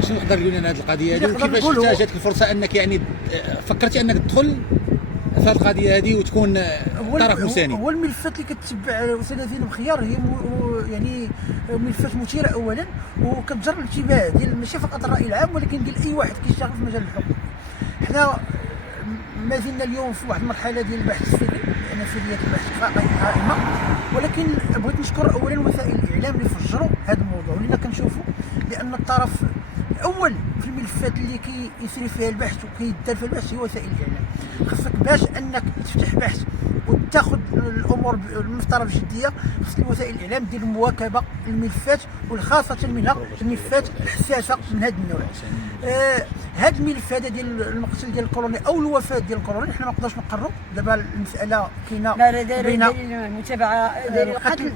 شنو تقدر تقول لنا هذه القضيه هذه، وكيفاش جاتك الفرصه انك يعني فكرتي انك تدخل في هذه القضيه هذه وتكون طرف مساند؟ هو الملفات اللي كتتبع وسلاذين بخيار هي يعني ملفات مثيره اولا، وكتجر الانتباه ديال ماشي فقط الراي العام ولكن ديال اي واحد كيشتغل في مجال الحقوق. حنا ما زلنا اليوم في واحد المرحله ديال البحث السري، لان سريه البحث قائمه، ولكن بغيت نشكر اولا وسائل الاعلام اللي فجروا هذا الموضوع، ولينا كنشوفوا بان الطرف الاول في الملفات اللي كيسري فيها البحث وكيدار فيها البحث هي وسائل الاعلام. خاصك باش انك تفتح بحث وتاخذ الامور المفترض بجديه، خاص وسائل الاعلام دير مواكبه الملفات، وخاصه منها الملفات الحساسه من هذا النوع. هذا الملف هذا ديال المقتل ديال الكولونيل او الوفاه ديال الكولونيل حنا ما نقدرش نقروا دابا، المساله كاينه بين المتابعه القتل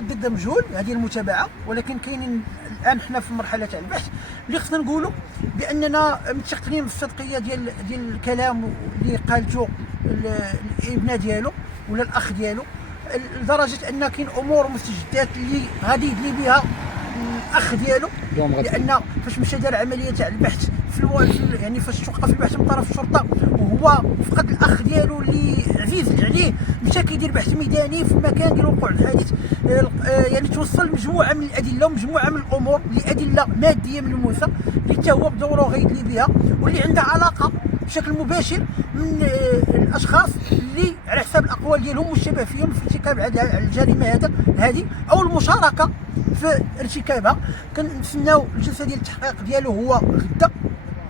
ضد مجهول، هذه المتابعه، ولكن كاينين الان حنا في مرحله تاع البحث اللي خصنا نقولوا باننا متيقنين بالصدقيه ديال الكلام اللي قالته الابنه ديالو ولا الاخ ديالو، لدرجه ان كاين امور مستجدات اللي غادي يدلي بها الاخ ديالو، لان فاش مشى دار عمليه تاع البحث يعني فاش توقف البحث من طرف الشرطه وهو فقد الاخ ديالو اللي عزيز عليه، مشى كيدير بحث ميداني في المكان ديال وقوع الحادث. يعني توصل مجموعه من الادله ومجموعه من الامور لادله ماديه ملموسه اللي حتى هو بدوره غيدلي بها، واللي عندها علاقه بشكل مباشر من الاشخاص اللي على حساب الاقوال ديالهم والشبه فيهم في ارتكاب الجريمه هذه او المشاركه في ارتكابها. كنتسناو الجلسه ديال التحقيق ديالو هو غدا،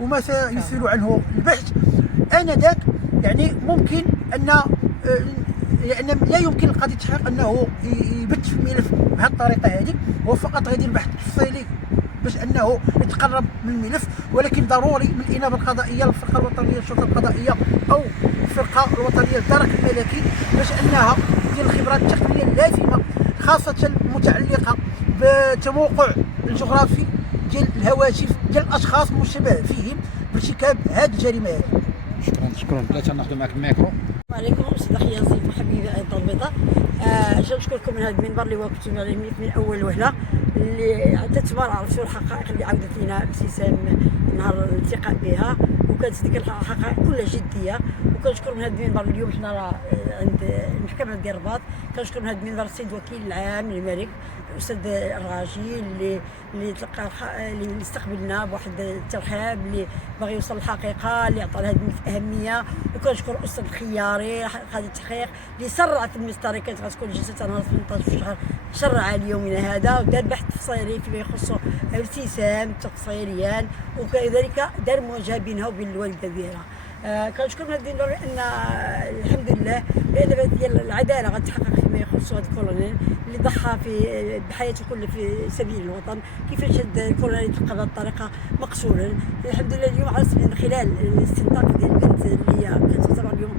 وما سيسفر عنه البحث انذاك. يعني ممكن ان لان لا يمكن لقاضي التحقيق انه يبت في الملف بهذه الطريقه هذه، هو فقط غيدير بحث تفصيلي باش انه يتقرب من الملف، ولكن ضروري من الانابه القضائيه للفرقه الوطنيه للشرطه القضائيه او الفرقه الوطنيه للدرك الملكي باش انها دير الخبرات التقنيه اللازمه، خاصه المتعلقه بتموقع الجغرافي ديال الهواتف ديال الاشخاص المشتبه فيهم بارتكاب هذه الجريمه هذه. شكرا. لا تناخذ معك الميكرو. السلام عليكم، استاذ اخي ياسين وحبيبي الدار البيضاء. نشكركم من هذا المنبر اللي وقفتم عليه من اول وهله، اللي عدة مرات عرفتوا الحقائق اللي عاودت لنا ابتسام نهار الالتقاء بها، وكانت ديك الحقائق كلها جديه. وكنشكر من هذا المنبر اليوم حنا راه عند المحكمه ديال الرباط، كنشكر من هذا المنبر السيد وكيل العام للملك الاستاذ الراجي اللي تلقى اللي استقبلنا بواحد الترحاب، اللي باغي يوصل الحقيقه، اللي عطى لهذا الملف اهميه. وكنشكر الاستاذ الخياري قاضي التحقيق اللي سرع في المسطره، كانت غتكون الجلسه نهار 18 في الشهر، شرع ليومنا هذا ودار بحث تفصيلي فيما يخص ابتسام تفصيليا، وكذلك دار مواجهه بينها وبين الوالده ديالها. كنشكر من هذا المنبر ان الحمد لله بان ديال العداله غتحقق فيما يخص هذا الكولونيل اللي ضحى بحياته كله في سبيل الوطن. كيفاش هذا الكولونيل تلقى بهذه الطريقه مقتولا. الحمد لله اليوم عرفت من خلال الاستنطاق ديال البنت اللي هي كانت تعتبر اليوم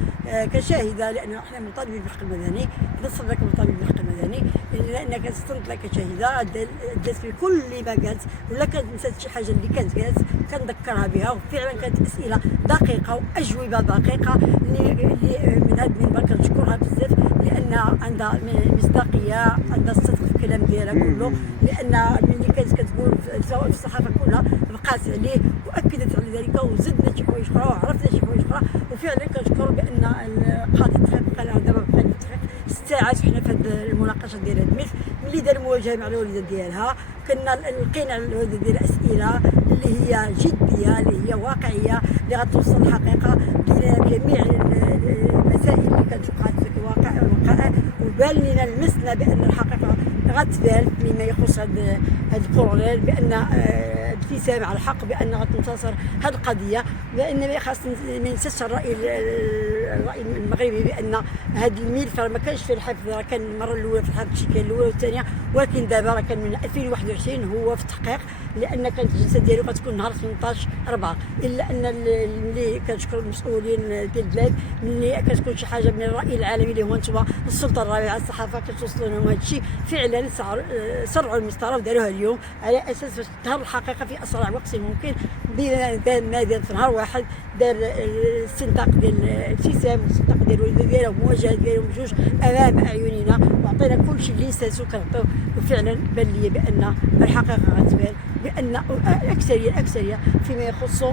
كشاهده، لان احنا مطالبين بالحق المدني، نصر لك مطالبين بالحق المدني، لانها كتستند لك كشاهده، دات في كل ما قالت، ولا كانت نسات شي حاجه اللي كانت قالت كنذكرها بها، وفعلا كانت اسئله دقيقه واجوبه دقيقه اللي من هذا المنبر كنشكرها بزاف، لان عندها مصداقيه، عندها الصدق في الكلام ديالها كله، لان ملي كانت كتقول سواء في الصحافه كلها بقات عليه واكدت على ذلك، وزدنا شي حوايج اخرى وعرفنا شي حوايج اخرى. وفعلا كنشكر بان قاضي التحقيق قال دابا بقى التحقيق 6 ساعات حنا في هذه المناقشه ديال هذا الملف، ملي دار مواجهه مع الوالده ديالها كنا لقينا الوالده ديالها اسئله اللي هي جديه، اللي هي واقعيه، اللي غتوصل الحقيقه لجميع المسائل اللي كتوقع في الواقع، وبان لنا لمسنا بان الحقيقه غتبان مما يخص هذا الكولونيل، بان ابتسام على الحق، بان غتنتصر هذه القضيه، بان ما خاص ما ننساش الراي المغربي بان هذا الملف ما كانش في الحفظ، راه كان المره الاولى في الحفظ الشكايه الاولى والثانيه، ولكن دابا راه كان من 2021 هو في التحقيق، لان كانت الجلسه ديالو غتكون نهار 18/4. الا ان اللي كنشكر المسؤولين ديال البلاد ملي كتكون شي حاجه من الراي العالمي اللي هو انتم السلطه الرابعه الصحافه كتوصلوا لهم هذا الشيء، فعلا سرعوا المسطره وداروها اليوم على اساس باش تظهر الحقيقه في اسرع وقت ممكن. ما دار في نهار واحد، دار الاستنطاق ديال الابتسام والاستنطاق ديال الوالده ديالها والمواجهه ديالهم بجوج امام اعيننا، وعطينا كل شيء اللي ساسو كنعطيو، وفعلا بان لي بان الحقيقه غتبان بان الاكثريه فيما يخص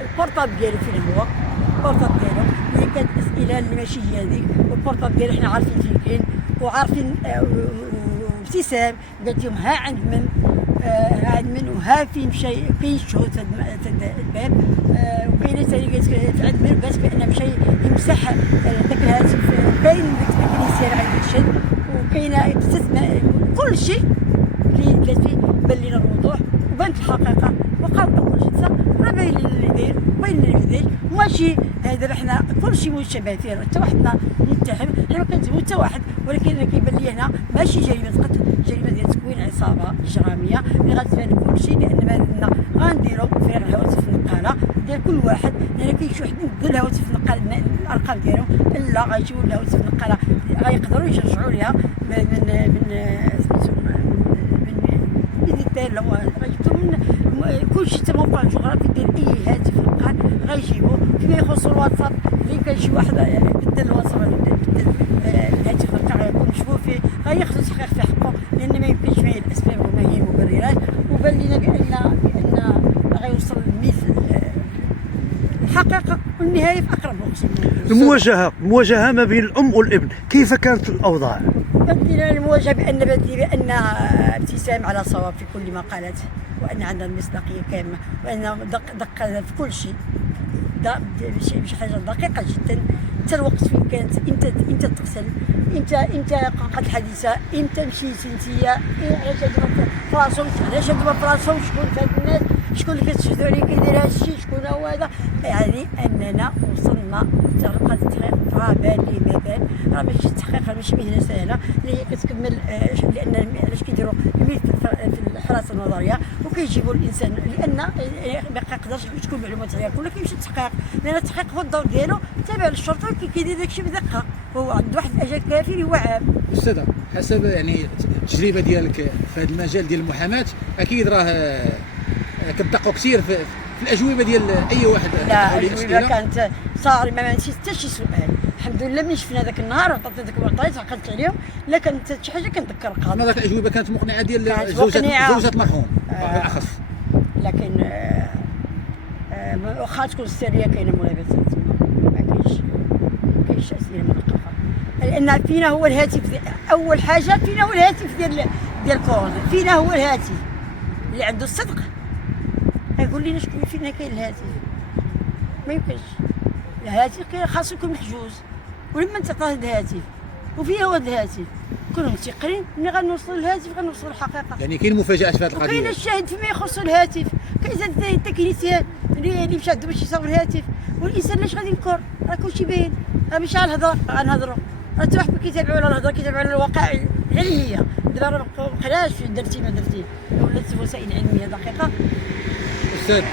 البورطاب ديالو فين هو البورطاب ديالو اللي كانت اسئله اللي ماشي هي هذيك، والبورطاب ديالو حنا عارفين فين كاين وعارفين. ابتسام قالت لهم ها عند من وها فين مشى كاين الشهود في الباب، وكاينه ثاني قالت عند من بس بان مشى يمسح ذاك الهاتف، كاين ديك الكنيسه عند الشد، وكاينه استثناء كل شيء اللي قالت فيه بان لنا الوضوح وبانت الحقيقه، وقال اول جلسه راه باين اللي داير باين اللي ما دايرش، ماشي هذا حنا كل شيء مشابه فيه، حتى وحدنا متهم، حنا ما كنتهمو حتى واحد، ولكن كيبان لي هنا ماشي جريمه قتل، جريمه ديال تكوين عصابه اجراميه اللي غتبان كل شيء، لان مالنا غنديروا فريق الهواتف النقاله ديال كل واحد، لان كاين شي واحد يدير الهواتف النقاله الارقام ديالهم، لا غيجيو الهواتف النقاله غيقدروا يرجعوا ليها لو غيجبدوا من كل شيء، حتى موقع جغرافي ديال اي هاتف نقال غيجيبوه. فيما يخص الواتساب اللي كان شي واحد بدل الواتساب بدل الهاتف نقال غيكون مشبوه فيه، غياخذوا تحقيق في حقه، لان ما يمكنش فيه الاسباب وما هي المبررات، وبان لنا بان غيوصل المثل الحقيقه والنهايه في اقرب وقت. المواجهه ما بين الام والابن كيف كانت الاوضاع؟ بانت لنا المواجهه بان ابتسام على صواب في كل ما قالته، وان عندها المصداقيه كامله، وان دق في كل شيء شي حاجه دقيقه جدا. حتى الوقت فين كانت، امتى تغسل، امتى قد الحادثه، امتى مشيتي انتيا، علاش هادو فراسهم، علاش هادو فراسهم، شكون هاد الناس، شكون اللي كتشهدوا عليه كيدير هاد الشيء، شكون هو هذا. يعني اننا وصلنا لطريقه التحقيق، راه بان لي ما بان، راه ماشي التحقيق، راه ماشي مهنه سهله اللي هي كتكمل، لان علاش كيديروا الميت في الحراسه النظريه وكيجيبوا الانسان، لان ما يقدرش تكون معلومات عليها كلها، كيمشي التحقيق، لان التحقيق هو الدور ديالو تابع للشرطه كيدير داكشي بدقه، وهو عنده واحد الاجل كافي اللي هو عام. استاذه، حسب يعني التجربه ديالك في هذا المجال ديال المحاماه، اكيد راه كتدققوا كثير في الاجوبه ديال اي واحد. لا الاجوبه كانت صار ما نسيت حتى شي سؤال، الحمد لله ملي شفنا ذاك النهار وعطيت ذاك المعطيات عقلت عليهم، لا كانت شي حاجه كنتذكر القاضي. ما ذاك الاجوبه كانت مقنعه ديال زوجة المرحوم بالاخص، لكن واخا تكون السريه كاينه ملابسات، ما كاينش اسئله منقحه، لان فينا هو الهاتف اول حاجه، فينا هو الهاتف ديال كورونا، فينا هو الهاتف اللي عنده الصدق يقول لنا شكون فينا كاين الهاتف، ما يمكنش الهاتف خاصو يكون محجوز، ولما تعطاه الهاتف وفيه هو الهاتف كلهم متيقنين ملي غنوصلوا للهاتف غنوصلوا للحقيقه. يعني كاين مفاجات في هذه القضيه، وكاين الشاهد فيما يخص الهاتف، كاين زاد التكنيسيان اللي مشى عندو باش يصاوب الهاتف، والانسان علاش غادي ينكر، راه كلشي باين، راه ماشي على الهضره غنهضروا، راه حتى واحد كيتابعوا على الهضره، كيتابعوا على الوقائع العلميه، دابا راه مابقيناش في درتي ما درتي، ولات وسائل علميه دقيقه. استاذ